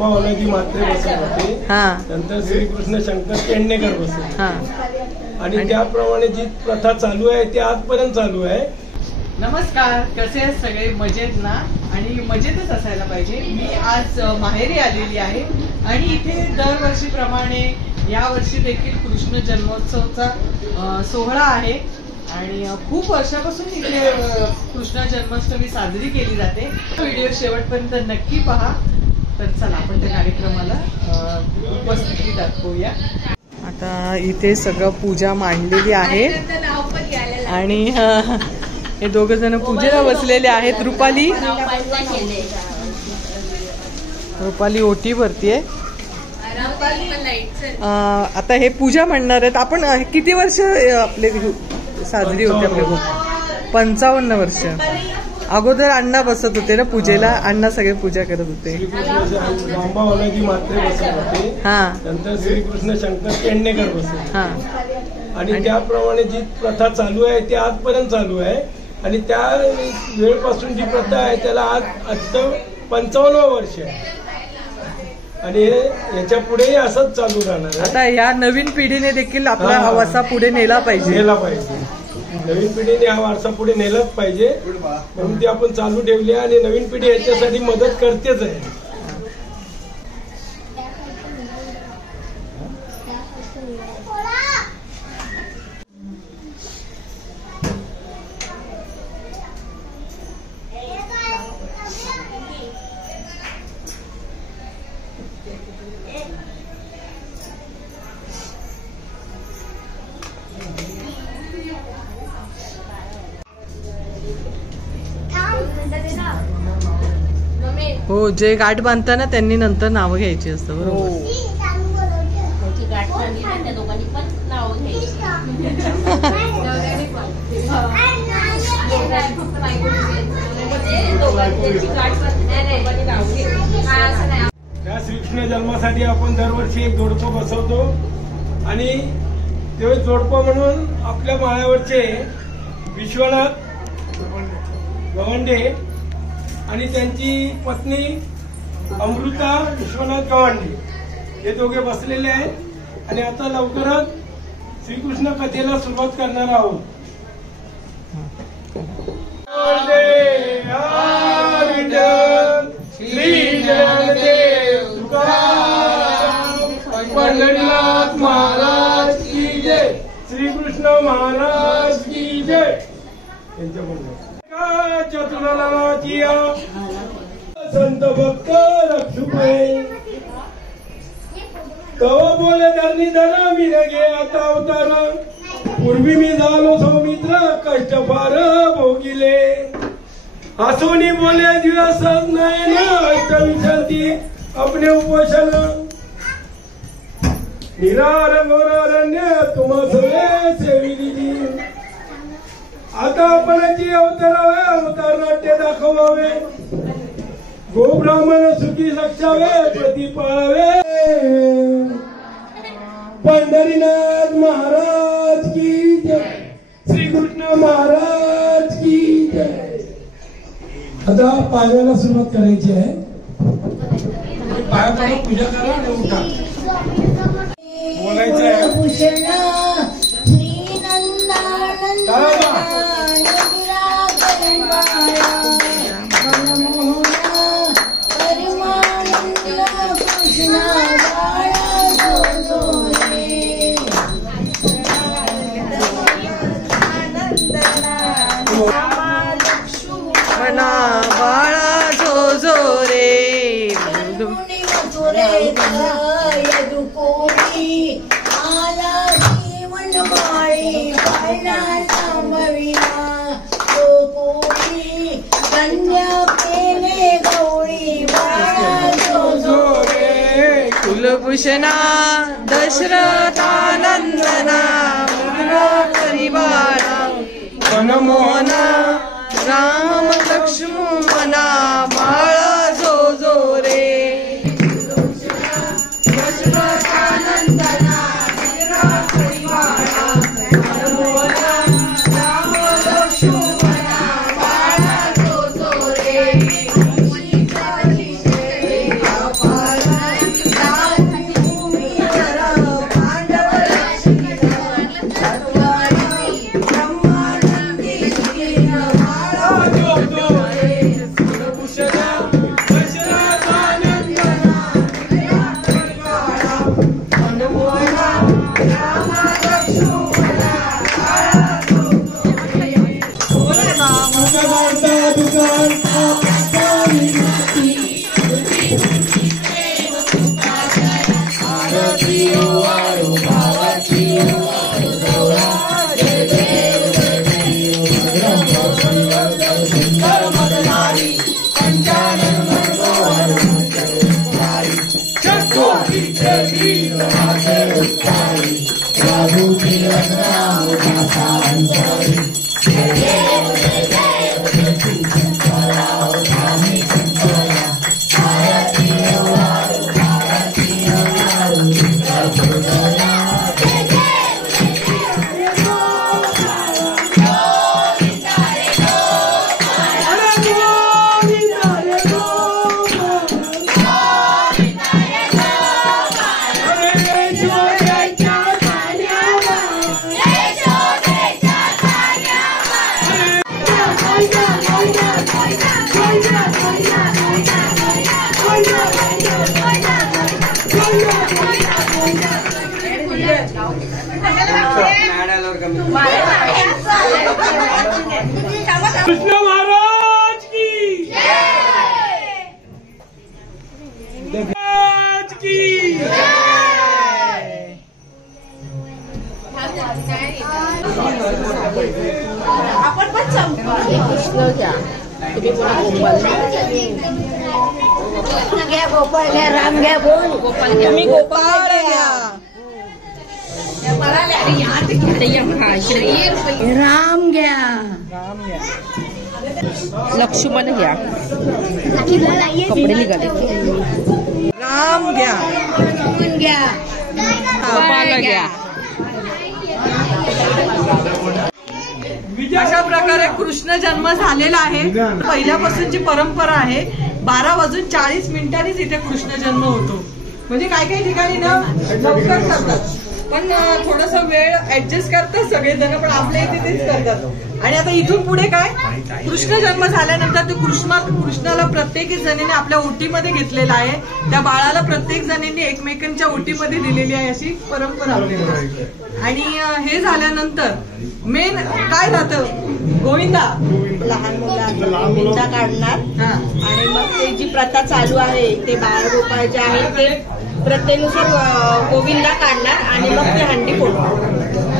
रामभावनाजी मात्रे बसत होते, नंतर श्रीकृष्ण शंकर पेडणेकर बसत, आणि त्याप्रमाणे जी प्रथा चालू आहे ती आजपर्यंत चालू आहे. नमस्कार, कसे आहेत सगळे? मजेत ना? आणि मजेतच असायला पाहिजे. मी आज माहेरी आलेली आहे आणि इथे दरवर्षीप्रमाणे यावर्षी देखील कृष्ण जन्मोत्सवचा सोहळा आहे आणि खूप वर्षापासून इथे कृष्ण जन्माष्टमी साजरी केली जाते. व्हिडिओ शेवटपर्यंत नक्की पहा. तर चला आपण त्या कार्यक्रमाला उपस्थिती दाखवूया. आता इथे सगळं पूजा मांडलेली आहे आणि हे दोघ जण पूजेला बसलेले आहेत. रुपाली ओटी भरतीये. आता हे पूजा म्हणणार आहेत. आपण किती वर्ष आपले साजरी होते? आपले 55 वर्ष. अगोदर अण्णा बसत होते ना पूजेला, अण्णा सगळे पूजा करत होते. रामभावनाजी मात्रे बसत होते, नंतर श्रीकृष्ण शंकर पेडणेकर बसत, आणि त्याप्रमाणे जी प्रथा चालू आहे ती आजपर्यंत चालू आहे. आणि त्या वेळपासून जी प्रथा आहे त्याला आज 55 वर्ष आहे आणि याच्या पुढेही असंच चालू राहणार आहे. आता या नवीन पिढीने देखील आपला हा वारसा पुढे नेला पाहिजे. नवीन पिढीने हा वारसा पुढे नेलाच पाहिजे, म्हणून ती आपण चालू ठेवली आहे आणि नवीन पिढी याच्यासाठी मदत करतेच आहे. हो, जे गाठ बांधताना त्यांनी नंतर नावं घ्यायची असतं. बरोबर. त्या श्रीकृष्ण जन्मासाठी आपण दरवर्षी एक जोडपं बसवतो आणि ते जोडपं म्हणून आपल्या माळ्यावरचे विश्वनाथ गवंडे आणि त्यांची पत्नी अमृता विश्वनाथ गवंडे हे दोघे बसलेले आहेत. आणि आता लवकरच श्रीकृष्ण कथेला सुरुवात करणार आहोत. पंढरीनाथ महाराज की जय, श्रीकृष्ण महाराज की जय. त्यांच्या बरोबर चतुराची संत भक्त रक्षुपे तव बोले धरणी धरा मी गे आता अवतार. पूर्वी मी झालो सौमित्र कष्ट फार भोगिले. हसोनी बोले दिवस नाही ना अष्टविशांती आपले उपोषण. निरार मोरारण्य तुम्हा सगळे सेवी दिली. आता आपणाची अवतरावे अवतार नाट्य दाखवावे. गोब्राह्मण सुखी सक्षावे प्रति पाळावे. पंढरीनाथ महाराज की जय, श्रीकृष्ण महाराज की जय. आता पायाला सुरुवात करायची आहे. पाया पूजा करा आणि उठा. बोलायचं आहे. बाळा जो जो रे आला जीवन माळी कन्या केले गौरी. बाळा जो जो रे कुलभूषणा दशरथानंदना करी बाळा मनमोहना राम लक्ष्मणा. बाळा जो जो रे बाळा कृष्ण महाराज की आपण पण कृष्ण घ्या घ्या गोपाळ घ्या राम घ्या बोल गोपाळ घ्या तुम्ही गोपाळ घ्या राम घ्या लक्ष्मण घ्या कपडे निघाले राम घ्या लक्ष्मण घ्या गोपाळ घ्या. अशा प्रकारे कृष्ण जन्म झालेला आहे. पहिल्यापासूनची परंपरा आहे. 12:40 इथे कृष्ण जन्म होतो. म्हणजे काही काही ठिकाणी ना लवकर करतात पण थोडस वेळ ऍडजस्ट करतात सगळेजण पण आपल्या इथे तेच करतात. आणि आता इथून पुढे काय कृष्ण जन्म झाल्यानंतर ते कृष्णाला प्रत्येक जणीने आपल्या ओटीमध्ये घेतलेला आहे. त्या बाळाला प्रत्येक जणींनी एकमेकांच्या ओटीमध्ये दिलेली आहे अशी परंपरा आपल्याकडे. आणि हे झाल्यानंतर मेन काय राहतं गोविंदा लहान मुलांचा काढणार आणि मग ते जी प्रथा चालू आहे ते बाळगोपाळ जे आहे ते प्रथेनुसार गोविंदा काढणार आणि मग ते हंडी फोडणार.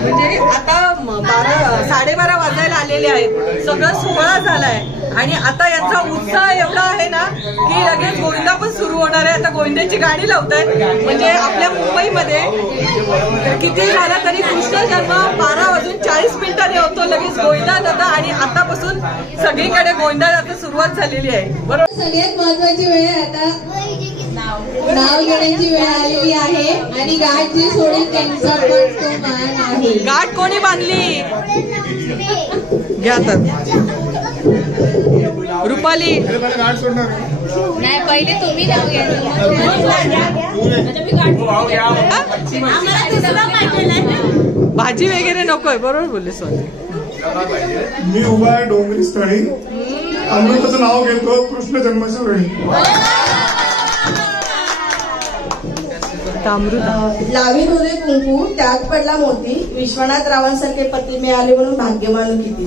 म्हणजे आता 12:30 वाजायला आलेले आहेत. सगळं सोहळा झालाय आणि आता यांचा उत्साह एवढा आहे ना की लगेच गोविंदा पण सुरू होणार आहे. आता गोविंदाची गाणी लावतायत. म्हणजे आपल्या मुंबईमध्ये किती झाला तरी कृष्ण जन्म 12:40 होतो. लगेच गोविंदा जाता आणि आतापासून सगळीकडे गोविंदा जाता सुरुवात झालेली आहे. बरोबर. सगळ्यात महत्वाची वेळ आता नाव घेण्याची वेळ आलेली आहे आणि गाठ जी सोडेल त्यांचा पण तो मान आहे. गाठ कोणी बांधली घ्या तर रुपाली नाही पहिले तुम्ही नाव घ्या. भाजी वगैरे नकोय. बरोबर बोलले स्वाती. मी उभा आहे डोंगरी स्थळी अमृताचं नाव घेतो कृष्ण जन्माच्या वेळी. लावी होते कुंकू त्यात पडला मोती विश्वनाथ रावांसारखे पती मिळाले म्हणून भाग्यमानू किती.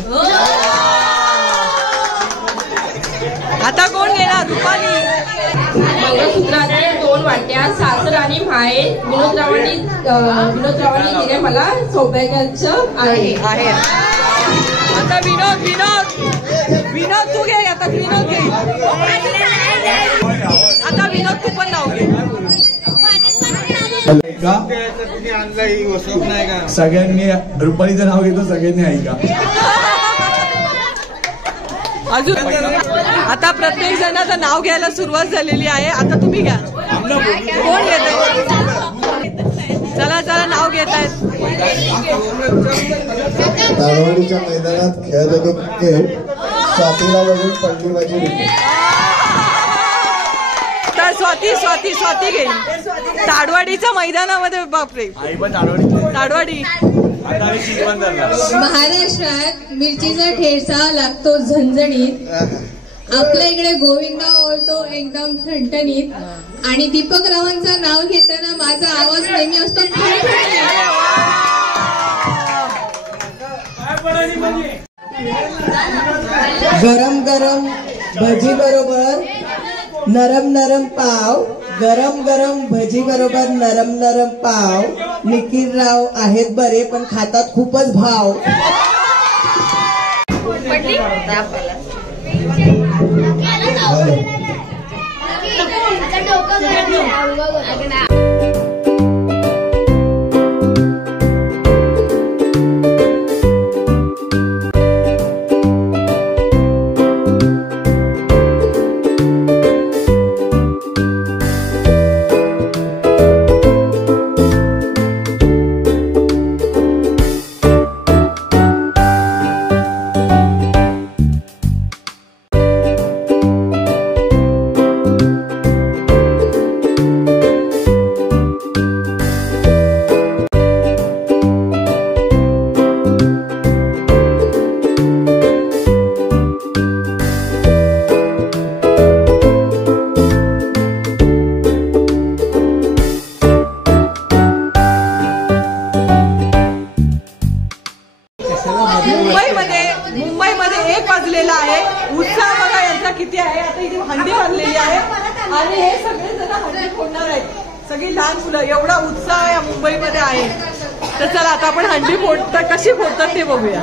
आता कोण घेणार रुपाली. मंगळसूत्राचे 2 वाट्या सासर आणि माहेर विनोद रावांनी दिले मला सौभाग्याचं आहे. आता विनोद तू घे. आता विनोद घे. आता विनोद तू पण नाव घे. सगळ्यांनी रुपालीचं नाव घेतो सगळ्यांनी ऐका. अजून आता प्रत्येक जणाचं नाव घ्यायला सुरुवात झालेली आहे. आता तुम्ही घ्या. कोण घेत चला नाव घेत आहेत. दारवाडीच्या मैदानात खेळत होतो क्रिकेट. स्वातीला बघून पडली माझी विकेट. तर स्वाती घेईल. ताडवाडीच्या मैदानामध्ये बापरे ताडवाडी. महाराष्ट्रात मिरचीचा ठेचा लागतो झणझणीत. आपल्या इकडे गोविंदा ओळतो एकदम ठणठणीत. आणि दीपक रावांचं नाव घेताना माझा आवाज नेहमी असतो गरम गरम भजी बरोबर नरम नरम पाव. गरम गरम भजी बरोबर नरम नरम पाव. निखिलराव आहेत बरे पण खातात खूपच भाव. मुंबईमध्ये 1 वाजलेला आहे. उत्साह बघा यांचा किती आहे. आता इथे हंडी बांधलेली आहे आणि हे सगळे जण हंडी फोडणार आहेत. सगळी लहान मुलं, एवढा उत्साह या मुंबईमध्ये आहे. तर चला आता आपण हंडी कशी फोडतात ते बघूया.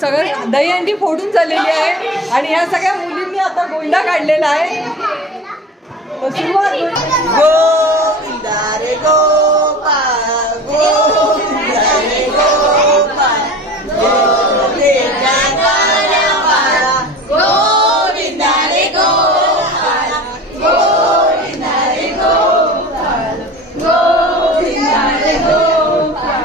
सगळं दहीहंडी फोडून झालेली आहे आणि ह्या सगळ्या मुलींनी आता गोंडा काढलेला आहे. सुरुवात गोविंदा रे गोपाळ गोविंदा रे गोपाळ गोविंदा रे गोपाळ गोविंदा रे गोपाळ गोविंदा रे गोपाळ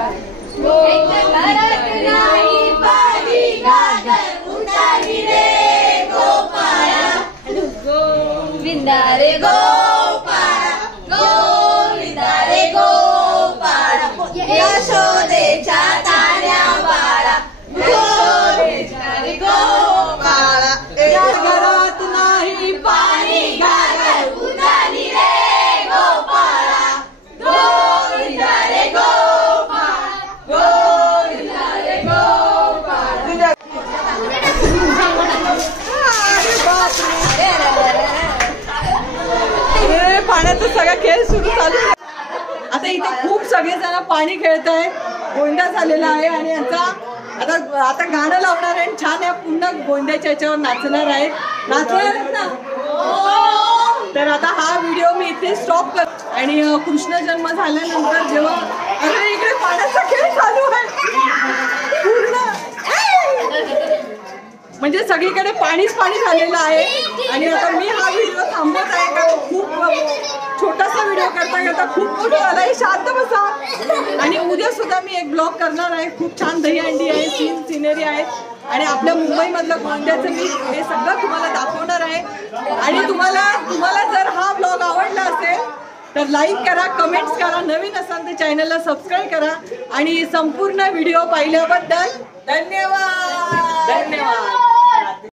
गोविंदा रे गोपाळ गोविंदा रे गोपाळ यशोदेच्या तान्या बाळा यशोदेच्या रे गोपाळ घरात नाही पाणी घागर उदानी रे गोपाळा गोविंदा रे गोपाळ गोविंदा रे गोपाळ. पाण्याचा सगळा खेळ सुरू चालू आहे. आता इथे खूप सगळेजण पाणी खेळत आहे. गोंडा झालेला आहे आणि यांचा आता गाणं लावणार आहे. छान या पूर्ण गोंड्याच्या याच्यावर नाचणार आहेत ना. तर आता हा व्हिडिओ मी इथे स्टॉप कर आणि कृष्ण जन्म झाल्यानंतर जेव्हा अरे इकडे पाण्याचा खेळ चालू आहे पूर्ण, म्हणजे सगळीकडे पाणीच पाणी झालेलं आहे. आणि आता मी हा व्हिडिओ थांबवत आहे कारण खूप छोटासा व्हिडिओ करता खूप मोठं झालं आहे. शांत बसा. आणि उद्या सुद्धा मी एक ब्लॉग करणार आहे. खूप छान दहीहंडी आहे, सिनेरी आहेत आणि आपल्या मुंबईमधलं गोंड्याचं मी हे सगळं तुम्हाला दाखवणार आहे. आणि तुम्हाला जर हा ब्लॉग आवडला असेल तर लाईक करा, कमेंट्स करा, नवीन असाल तर चॅनलला सबस्क्राईब करा आणि संपूर्ण व्हिडिओ पाहिल्याबद्दल धन्यवाद.